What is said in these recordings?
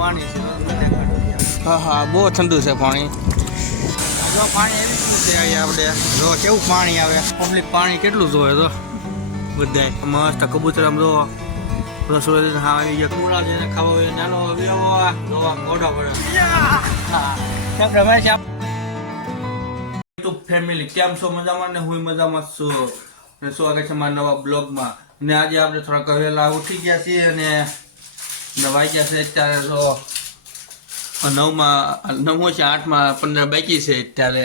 પાણી છે. હા હા બહુ ઠંડુ છે પાણી. જો પાણી એવી રીતે અહીંયા આપણે. જો કેવું પાણી આવે? પબ્લિક પાણી કેટલું જોવે તો? બધાય. મસ્ત કબૂતર આમ જો રસોઈ હા આવી ગયા કુમળા ખાવા હોય નાનો વ્યવો જોવા મોઢો પડે કેમ રમાય છે યુટ્યુબ ફેમિલી કેમ છો? મજામાં ને હું મજામાં છું. ને સ્વાગત છે મારા નવા બ્લોગમાં. ને આજે આપણે થોડાક વહેલા ઉઠી ગયા છીએ અને ને વાગ્યા છે અત્યારે તો નવમાં નવમો છે, આઠમાં પંદર બાકી છે અત્યારે.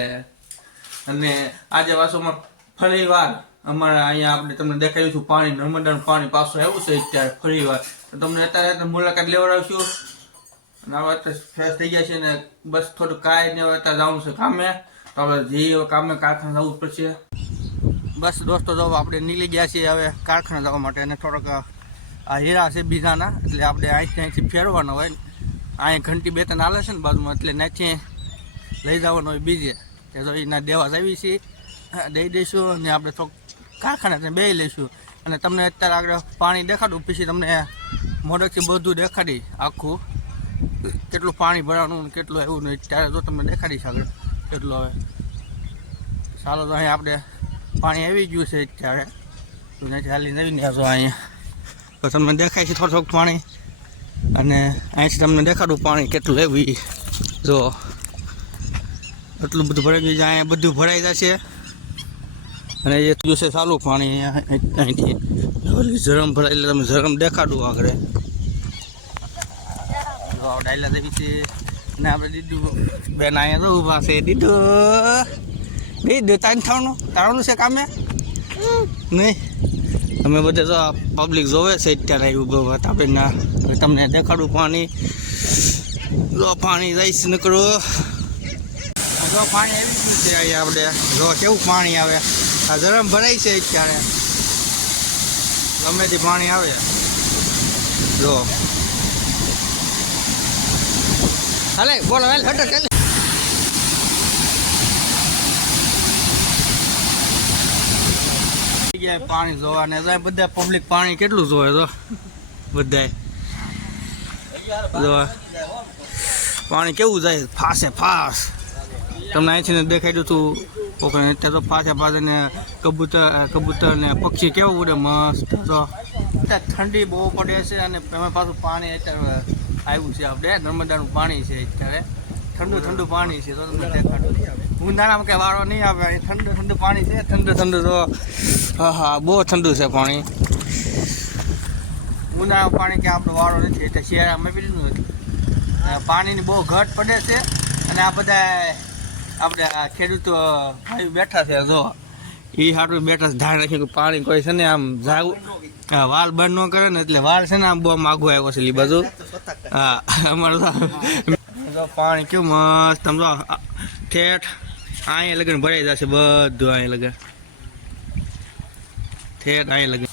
અને આજે વાસોમાં ફરી વાર અમારા અહીંયા આપણે તમને દેખાયું છું પાણી, નર્મદાનું પાણી પાછું આવ્યું છે અત્યારે ફરી વાર તો તમને અત્યારે મુલાકાત લેવડાવશું. અને હવે તો ફ્રેશ થઈ ગયા છે ને બસ થોડું કાંઈ ને હવે અત્યારે જવાનું છે કામે. તો આપણે જે હવે કામે, કારખાને જવું પડશે. બસ દોસ્તો જો આપણે નીકળી ગયા છીએ હવે કારખાને જવા માટે અને થોડોક આ હીરા છે બીજાના, એટલે આપણે અહીંથી અહીંથી ફેરવાનો હોય. અહીં ઘંટી બે ત્રણ હાલે છે ને બાજુમાં, એટલે ત્યાંથી લઈ જવાનો હોય બીજે. કે તો એના દેવા જાવી છીએ દઈ દઈશું અને આપણે થોડુંક કારખાને બે લઈશું. અને તમને અત્યારે આગળ પાણી દેખાડું, પછી તમને મોડકથી બધું દેખાડી આખું. કેટલું પાણી ભરવાનું કેટલું એવું નહીં ત્યારે જો તમને દેખાડીશ આગળ. કેટલું હવે ચાલો તો અહીંયા આપણે પાણી આવી ગયું છે અત્યારે. તો નથી હાલી નવી ને અહીંયા. તો તમને દેખાય છે થોડું થોડુંક પાણી. અને અહીંથી તમને દેખાડું પાણી કેટલું એવી જો એટલું બધું ભરાઈ ગયું છે અહીંયા બધું ભરાઈ જશે. અને એ થયું છે ચાલુ પાણી અહીંથી. ઝરમ ભરાય એટલે તમે ઝરમ દેખાડું આગળ. ડાયલા દેવી છે. ને આપણે દીધું બેન અહીંયા તો ઊભા છે. દીધું દીધું તાન થવાનું? તારવાનું છે કામે? નહીં? અમે બધે તો પબ્લિક જોવે છે અત્યારે આવ્યું બહુ વાત તમને દેખાડું પાણી. જો પાણી રહીશ નીકળો. જો પાણી આવી ગયું છે અહીંયા આપણે. જો કેવું પાણી આવે. આ ગરમ ભરાય છે અત્યારે. ગમે તે પાણી આવે. જો. હાલે, બોલો, હાલ, હટો જગ્યાએ પાણી જોવા ને જાય. બધા પબ્લિક પાણી કેટલું જોવે તો? બધાય. જોવા. પાણી કેવું જાય? ફાસે, ફાસ. તમને અહીંથી દેખાઈ દઉં તું, કોકને. અત્યારે તો ફાસે ફાસે ને કબૂતર કબૂતર ને પક્ષી કેવું ઉડે? મસ્ત તો અત્યારે ઠંડી બહુ પડે છે અને એમાં પાછું પાણી અત્યારે આવ્યું છે આપણે. નર્મદાનું પાણી છે અત્યારે. ઠંડુ ઠંડુ પાણી છે, તો તમને દેખાડું. ઉનાળામાં કઈ વાળો નહીં આવે. ઠંડુ ઠંડુ પાણી છે. ઠંડુ ઠંડુ તો હા હા બહુ ઠંડુ છે પાણી. ઉનાળામાં પાણી કે આપણો વાળો નથી. એટલે શિયાળામાં લીધું નથી. પાણીની બહુ ઘટ પડે છે. અને આ બધા આપણે ખેડૂતો બેઠા છે જો. એ હાટું બેઠા છે. ધ્યાન રાખ્યું પાણી કોઈ છે ને આમ જાવું હા, વાલ બંધ ન કરે ને એટલે વાલ છે ને આમ બહુ માગું આવ્યો છે લી બાજુ. હા અમારે પાણી કેવું મસ્ત આમ ઠેઠ અહીંયા લગન ભરાઈ જશે, બધું અહીંયા લગન. ઠેઠ અહીંયા લગન.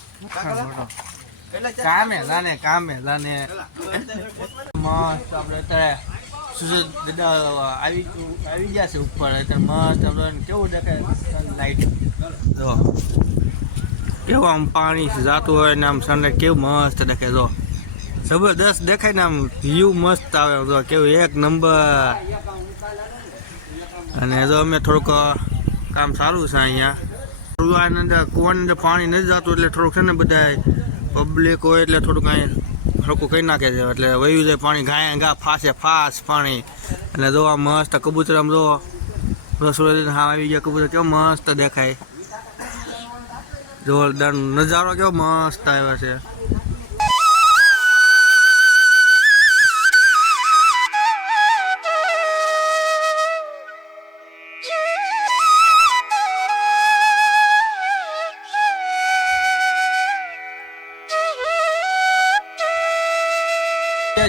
કામે જાને કામે જાને મસ્ત આપણે અત્યારે આવી ગયા છે ઉપર. અત્યારે મસ્ત કેવું દેખાય? લાઈટ જો. આમ પાણી જાતું હોય ને આમ સનલાઈટ કેવું મસ્ત દેખાય, જો. જબરદસ્ત દેખાય ને આમ વ્યૂ મસ્ત આવે કેવું એક નંબર અને જો અમે થોડુંક કામ સારું છે અહીંયા. થોડું આની અંદર કૂવાની અંદર પાણી નથી જતું, એટલે થોડુંક છે ને બધા પબ્લિક હોય એટલે થોડુંક અહીં હરકું કરી નાખે છે. એટલે વયું જાય પાણી, ગાય, ગા, ફાસે, ફાસ પાણી. એટલે જોવા મસ્ત કબૂતર આમ જો રસોઈ હા આવી ગયા કબૂતર, કેવો મસ્ત દેખાય. જોરદાર નજારો કેવો મસ્ત આવ્યો છે.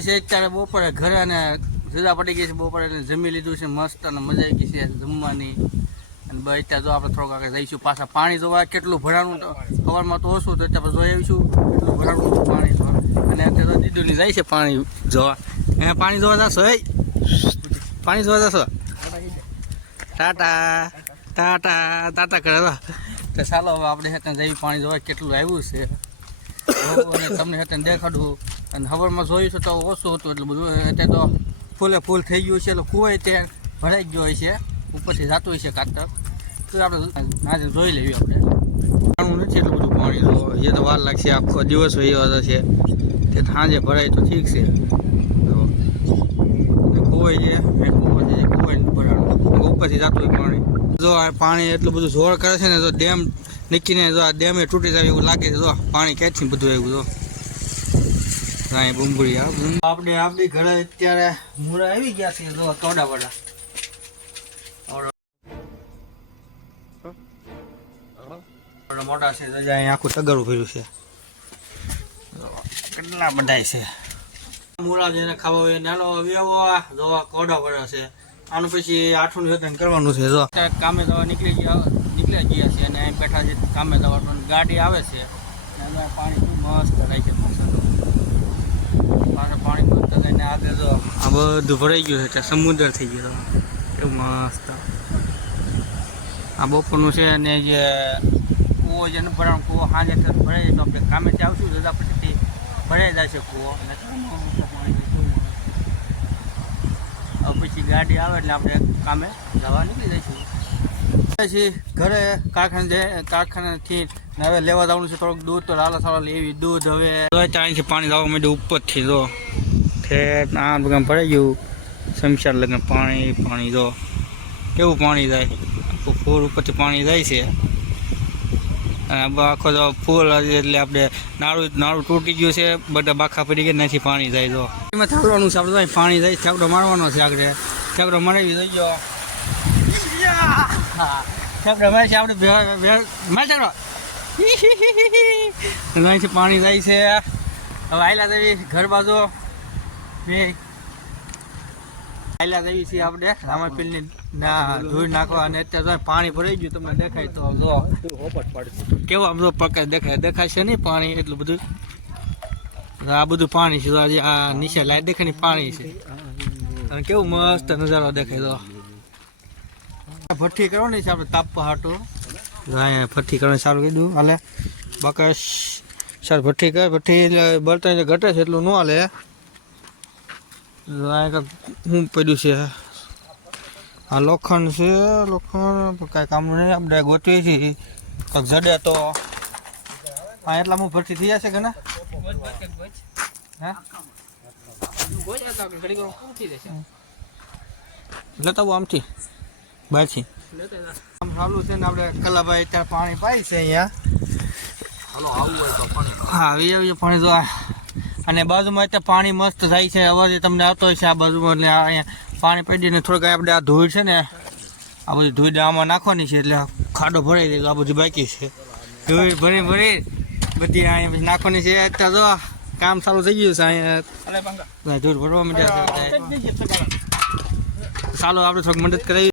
છે, અત્યારે બપોરે ઘરે અને જુદા પડી ગઈ છે બપોરે એટલે જમી લીધું છે, મસ્ત અને મજા આવી ગઈ છે જમવાની. અને બસ અત્યારે જો આપણે થોડુંક આગળ જઈશું, પાછા પાણી જોવા, કેટલું ભરાણું સવારમાં તો ઓછું તો અત્યારે જોઈ આવીશું કેટલું ભરાણું હતું પાણી અને અત્યારે દીદુની જાય છે પાણી જોવા. એ પાણી જોવા જશો એ પાણી જોવા જશો? ટાટા ટાટા ટાટા કરે તો ચાલો હવે આપણે હેઠળ જઈ પાણી જોવા, કેટલું આવ્યું છે. તમને હેતને દેખાડું અને હવરમાં જોયું છે તો ઓછું હતું એટલું બધું અત્યારે તો ફૂલે ફૂલ થઈ ગયું છે એટલે કુવાય તે ભરાઈ ગયો હોય છે. ઉપરથી જાતું હોય છે કાતર. તો આપણે આજે જોઈ લેવી આપણે. જાણવું નથી એટલું બધું પાણી. એ તો વાર લાગશે, આખો દિવસ વયો છે તે સાંજે ભરાય તો ઠીક છે. તો કુવાય છે કુવાય ભરાણું. ઉપરથી જાતું હોય પાણી. જો પાણી એટલું બધું જોર કરે છે ને, તો ડેમ નીકળીને જો આ ડેમે તૂટી જાય એવું લાગે છે જો પાણી ક્યાંથી બધું આવ્યું જો. રાય બુંબુડી આપણે આપણી ઘરે અત્યારે મૂળા આવી ગયા છે જો તોડા વડા મોટા છે અહીંયા આખું તગડું ભર્યું છે. કેટલા બધા છે. મૂળા જેને ખાવા હોય નાનો વ્યવો જોવા કોડા વડા છે. આનું પછી આઠું કરવાનું છે જો. કામે જવા નીકળી ગયા નીકળી ગયા છીએ અને અહીં બેઠા છે કામે જવાનું ગાડી આવે છે અને અમે પાણી મસ્ત રાખીએ છે પાણી મસ્ત થઈને આગળ જો આ બધું ભરાઈ ગયું છે સમુદ્ર થઈ ગયો એવું મસ્ત. આ બપોરનું છે અને જે કૂવો છે ને ભરાણ કૂવો સાંજે ભરાઈ જાય તો આપણે કામેથી આવશું દાદા પછી ભરાઈ જાય છે કૂવો. અને પછી ગાડી આવે એટલે આપણે કામે જવા નીકળી જઈશું. પછી ઘરે કારખાને કારખાનેથી હવે લેવા જવાનું છે થોડુંક દૂધ, તો લાલા સાલા લેવી દૂધ હવે. ત્યાંથી પાણી લાવવા માંડ્યું ઉપરથી જો. બધા ભરાઈ ગયું. શમશાર લગ્ન પાણી પાણી જો. કેવું પાણી જાય? આખું ફૂલ ઉપરથી પાણી જાય છે. અને આખો તો ફૂલ એટલે આપણે નાળું નાળું તૂટી ગયું છે, બધા બાખા પડી ગયા નથી પાણી જાય તો એમાં થાબડવાનું છે, આપણે પાણી જાય થાબડો મારવાનો છે આગળ. થાબડો મરાવી દઈ ગયો ચાકડો છે, આપણે ભેળ છે પાણી જાય છે. હવે આયલા દેવી ઘર બાજુ. આયલા દેવી છીએ આપણે. રામાપીરની ના ધોઈ નાખવા અને અત્યારે પાણી ભરાઈ ગયું, તમને દેખાય તો જો. કેવું આમ જો પ્રકાશ દેખાય. છે નહીં પાણી એટલું બધું. આ બધું પાણી છે આ નીચે લાઈટ દેખાય પાણી છે. અને કેવું મસ્ત નજારો દેખાય તો. ભઠ્ઠી કરવાની છે આપણે તાપવા હાટું. અહીંયા ભઠ્ઠી કરવાની સારું કીધું. હાલે. બાકી સર ભઠ્ઠી કરે ભઠ્ઠી એટલે બળતણ ઘટે છે એટલું ન હાલે. અહીંયા શું પડ્યું છે. આ લોખંડ છે લોખંડ કાંઈ કામ નહીં. આપણે ગોતવીએ છીએ કંઈક જડે તો. હા એટલામાં ભરતી થઈ જશે કે ના? હે? લેતા આમથી. બહારથી આમ સારું છે ને આપણે કલાભાઈ ત્યાં પાણી પાય છે અહીંયા. હા આવી આવી પાણી જો અને બાજુમાં અત્યારે પાણી મસ્ત થાય છે અવાજ તમને આવતો હોય છે આ બાજુમાં એટલે અહીંયા પાણી પડીને થોડુંક આપણે આ ધૂળ છે ને આ બધી ધૂળ આમાં નાખવાની છે એટલે ખાડો ભરાઈ જાય આ બધું બાકી છે. ધૂળ ભરી ભરી બધી અહીંયા નાખવાની છે. અત્યારે જો કામ સારું થઈ ગયું છે અહીંયા. ધૂળ ભરવા માંડ્યા છે. ચાલો આપણે થોડીક મદદ કરાવી.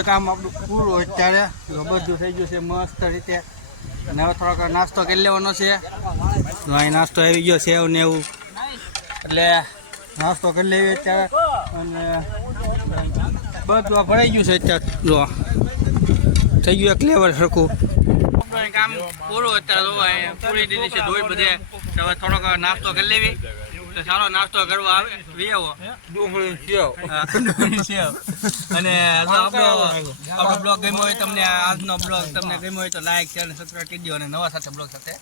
ગયું કામ આપણું પૂરું અત્યારે બધું થઈ ગયું છે, મસ્ત રીતે. અને હવે થોડોક નાસ્તો કરી લેવાનો છે. અહીં નાસ્તો આવી ગયો સેવ ને એવું. એટલે નાસ્તો કરી લેવી અત્યારે. અને બધું ભરાઈ ગયું છે અત્યારે. જો થઈ ગયું એક લેવલ સરખું. કામ પૂરું અત્યારે પૂરી દીધી છે ધોઈ બધે. હવે થોડોક નાસ્તો કરી લેવી. સારો નાસ્તો કરવા આવે વિયાવો ડુંગળી સેવ. ડુંગળી સેવ. અને આપણો આપણો બ્લોગ ગમ્યો હોય તમને આજનો બ્લોગ તમને ગમ્યો હોય તો લાઈક શેર અને સબસ્ક્રાઇબ કરી દો અને નવા સાથે બ્લોગ સાથે.